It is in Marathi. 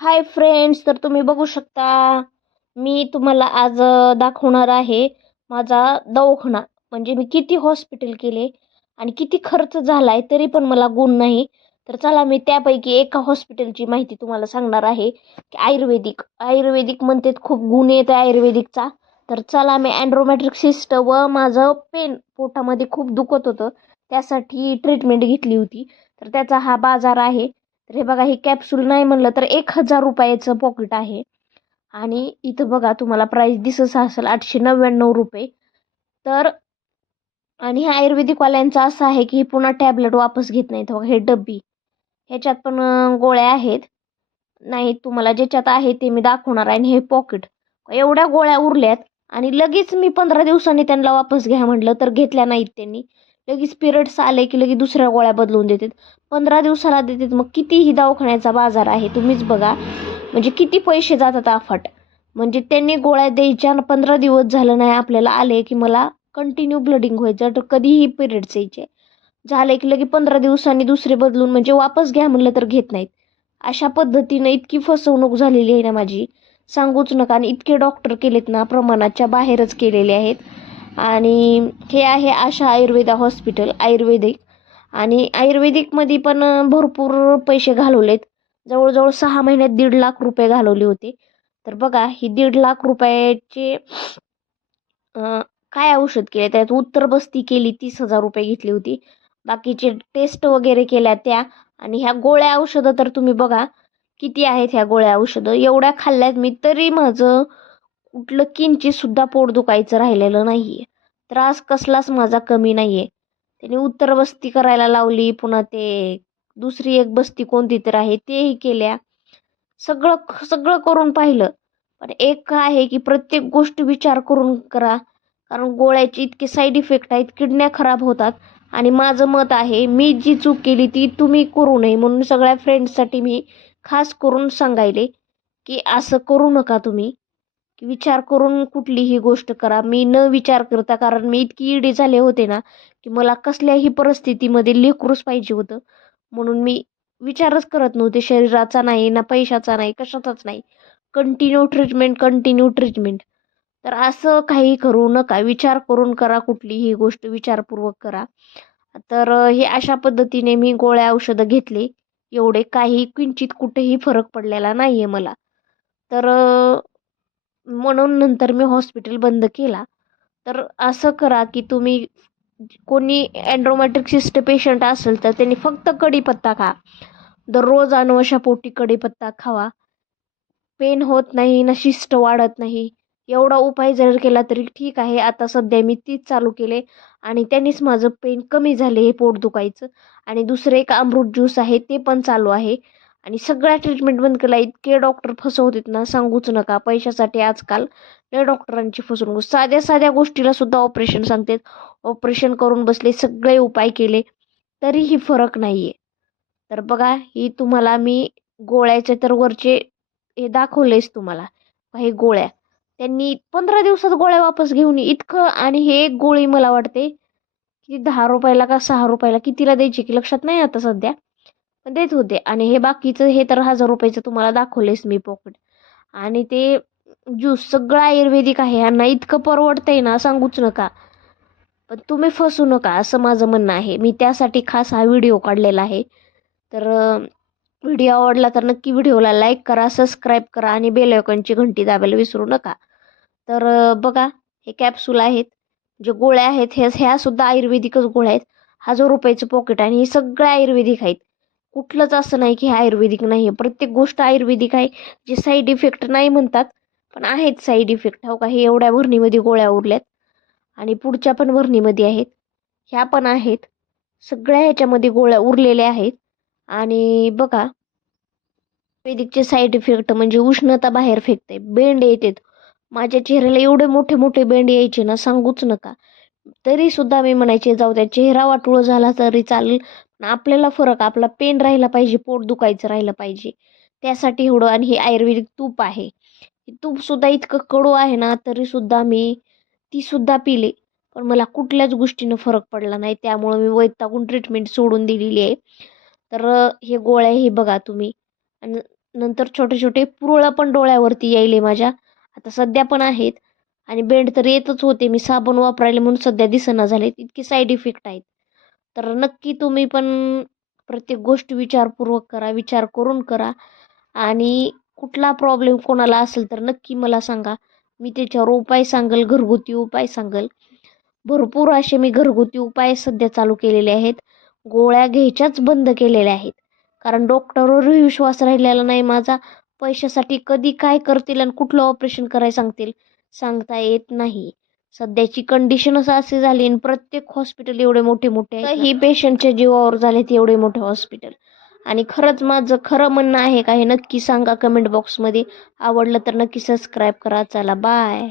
हाय फ्रेंड्स तर तुम्ही बघू शकता मी तुम्हाला आज दाखवणार आहे माझा दवाखाना. म्हणजे मी किती हॉस्पिटल केले आणि किती खर्च झाला आहे तरी पण मला गुण नाही. तर चला मी त्यापैकी एका हॉस्पिटलची माहिती तुम्हाला सांगणार आहे की आयुर्वेदिक. आयुर्वेदिक म्हणतात खूप गुण येतो आयुर्वेदिकचा. तर चला मी अँड्रोमॅट्रिक सिस्ट व माझं पेन पोटामध्ये खूप दुखत होतं. त्यासाठी ट्रीटमेंट घेतली होती. तर त्याचा हा बाजार आहे. तर हे बघा हे कॅप्सूल नाही म्हणलं तर एक हजार रुपयाचं पॉकेट आहे. आणि इथं बघा तुम्हाला प्राईस दिसत असेल आठशे नव्याण्णव रुपये. तर आणि ह्या आयुर्वेदिकवाल्यांचं असं आहे की पुन्हा टॅबलेट वापस घेत नाहीत बघा हे डब्बी. ह्याच्यात पण गोळ्या आहेत. नाही तुम्हाला ज्याच्यात आहे ते मी दाखवणार आहे. आणि हे पॉकेट एवढ्या गोळ्या उरल्यात. आणि लगेच मी पंधरा दिवसांनी त्यांना वापस घ्या म्हटलं तर घेतल्या नाहीत त्यांनी. लगेच पिरियड्स आले की लगेच दुसऱ्या गोळ्या बदलून देतात. पंधरा दिवसाला देतात. मग कितीही दवाखान्याचा बाजार आहे तुम्हीच बघा. म्हणजे किती पैसे जातात आफाट. म्हणजे त्यांनी गोळ्या द्यायच्या आणि पंधरा दिवस झालं नाही आपल्याला आले की मला कंटिन्यू ब्लडिंग व्हायचं तर कधीही पिरियड्स यायचे. झाले की लगे पंधरा दिवसांनी दुसरे बदलून म्हणजे वापस घ्या म्हणलं तर घेत नाहीत. अशा पद्धतीनं इतकी फसवणूक झालेली आहे ना माझी. सांगूच नका. आणि इतके डॉक्टर केलेत ना प्रमाणाच्या बाहेरच केलेले आहेत. आणि हे आहे आशा आयुर्वेदा हॉस्पिटल आयुर्वेदिक. आणि आयुर्वेदिकमध्ये पण भरपूर पैसे घालवलेत. जवळजवळ सहा महिन्यात दीड लाख रुपये घालवले होते. तर बघा ही दीड लाख रुपयाचे काय औषध केले? त्यात उत्तर बस्ती केली तीस हजार रुपये घेतली होती. बाकीचे टेस्ट वगैरे केल्या त्या. आणि ह्या गोळ्या औषधं तर तुम्ही बघा किती आहेत ह्या गोळ्या औषधं? एवढ्या खाल्ल्यात मी तरी माझं कुठलं किंचित सुद्धा पोट दुखायचं राहिलेलं नाही आहे त्रास कसलाच माझा कमी नाही आहे त्याने उत्तर बस्ती करायला लावली पुन्हा ते दुसरी एक बस्ती कोणती तर आहे तेही केल्या. सगळं सगळं करून पाहिलं. पण एक आहे की प्रत्येक गोष्ट विचार करून करा. कारण गोळ्याचे इतके साईड इफेक्ट आहेत किडन्या खराब होतात. आणि माझं मत आहे मी जी चूक केली ती तुम्ही करू नये म्हणून सगळ्या फ्रेंड्ससाठी मी खास करून सांगायले की असं करू नका तुम्ही. की विचार करून कुठलीही गोष्ट करा. मी न विचार करता कारण मी इतकी इडी झाले होते ना की मला कसल्याही परिस्थितीमध्ये लेकरूच पाहिजे होतं. म्हणून मी विचारच करत नव्हते. शरीराचा नाही ना पैशाचा नाही कशाचाच नाही. कंटिन्यू ट्रीटमेंट कंटिन्यू ट्रीटमेंट तर असं काही करू नका. विचार करून करा कुठलीही गोष्ट विचारपूर्वक करा. तर हे अशा पद्धतीने मी गोळ्या औषधं घेतले. एवढे काही किंचित कुठेही फरक पडलेला नाही आहे मला. तर म्हणून नंतर मी हॉस्पिटल बंद केला. तर असं करा की तुम्ही कोणी अँड्रोमॅट्रिक सिस्ट पेशंट असेल तर त्यांनी फक्त कढीपत्ता खा. दररोज अनुवशापोटी कढीपत्ता खावा. पेन होत नाही ना शिस्त वाढत नाही. एवढा उपाय जर केला तरी ठीक आहे. आता सध्या मी तीच चालू केले आणि त्यांनीच माझं पेन कमी झाले हे पोट दुखायचं. आणि दुसरं एक अमृत ज्यूस आहे ते पण चालू आहे. आणि सगळ्या ट्रीटमेंट बंद केला इतके डॉक्टर फसवतात ना सांगूच नका. पैशासाठी आजकाल लय डॉक्टरांची फसवणूक. साध्या साध्या गोष्टीला सुद्धा ऑपरेशन सांगतात. ऑपरेशन करून बसले सगळे उपाय केले तरीही फरक नाही आहे तर बघा ही तुम्हाला मी गोळ्याचे तर वरचे हे दाखवलेच तुम्हाला काही गोळ्या. त्यांनी पंधरा दिवसात गोळ्या वापस घेऊन इतकं आणि हे एक गोळी मला वाटते की दहा रुपयाला का सहा रुपयाला कितीला द्यायची की लक्षात नाही आता सध्या. पण देत होते. आणि हे बाकीचं हे तर हजार रुपयाचं तुम्हाला दाखवलेस मी पॉकेट आणि ते ज्यूस सगळं आयुर्वेदिक आहे. यांना इतकं परवडतंय ना सांगूच नका. पण तुम्ही फसू नका असं माझं म्हणणं आहे. मी त्यासाठी खास हा व्हिडिओ काढलेला आहे. तर व्हिडिओ आवडला तर नक्की व्हिडिओला लाईक करा सबस्क्राईब करा आणि बेल आयकॉनची घंटी दाबायला विसरू नका. तर बघा हे कॅप्सूल आहेत. जे गोळ्या आहेत हे ह्या ह्यासुद्धा आयुर्वेदिकच गोळ्या आहेत. हजार रुपयाचं पॉकेट आणि हे सगळे आयुर्वेदिक आहेत. कुठलंच असं नाही की हे आयुर्वेदिक नाही आहे. प्रत्येक गोष्ट आयुर्वेदिक आहे. जे साईड इफेक्ट नाही म्हणतात पण आहेत साईड इफेक्ट हो का? हे एवढ्या भरणीमध्ये गोळ्या उरल्यात आणि पुढच्या पण भरणीमध्ये आहेत. ह्या पण आहेत. सगळ्या ह्याच्यामध्ये गोळ्या उरलेल्या आहेत. आणि बघा आयुर्वेदिकचे साईड इफेक्ट म्हणजे उष्णता बाहेर फेकते. बेंड येतात. माझ्या चेहऱ्याला एवढे मोठे मोठे बेंड यायचे ना सांगूच नका. तरी सुद्धा मी म्हणायचे जाऊ द्या चेहरा वाटूळ झाला तरी चालेल. आपल्याला फरक आपला पेन राहिला पाहिजे पोट दुखायचं राहिलं पाहिजे. त्यासाठी एवढं आणि हे आयुर्वेदिक तूप आहे. हे तूप सुद्धा इतकं कडू आहे ना तरी सुद्धा मी ती सुद्धा पिले. पण मला कुठल्याच गोष्टीनं फरक पडला नाही. त्यामुळं मी वैतागून ट्रीटमेंट सोडून दिलेली आहे. तर हे गोळ्या हे बघा तुम्ही. आणि नंतर छोटे छोटे पुरळं पण डोळ्यावरती यायले माझ्या. आता सध्या पण आहेत. आणि बेंड तर येतच होते. मी साबण वापरायले म्हणून सध्या दिसना झाले इतके साईड इफेक्ट आहेत. तर नक्की तुम्ही पण प्रत्येक गोष्ट विचारपूर्वक करा विचार करून करा. आणि कुठला प्रॉब्लेम कोणाला असेल तर नक्की मला सांगा. मी त्याच्यावर उपाय सांगेल घरगुती उपाय सांगेल. भरपूर असे मी घरगुती उपाय सध्या चालू केलेले आहेत. गोळ्या घ्यायच्याच बंद केलेल्या आहेत. कारण डॉक्टरवरही विश्वास राहिलेला नाही माझा. पैशासाठी कधी काय करतील आणि कुठलं ऑपरेशन करायला सांगतील सांगता येत नाही. सध्याची कंडिशनच अशी झाली आणि प्रत्येक हॉस्पिटल एवढे मोठे मोठे ही पेशंटच्या जीवावर झालेत एवढे मोठे हॉस्पिटल आणि खरंच माझं खरं म्हणणं आहे का हे नक्की सांगा कमेंट बॉक्समध्ये आवडलं तर नक्की सबस्क्राईब करा. चला बाय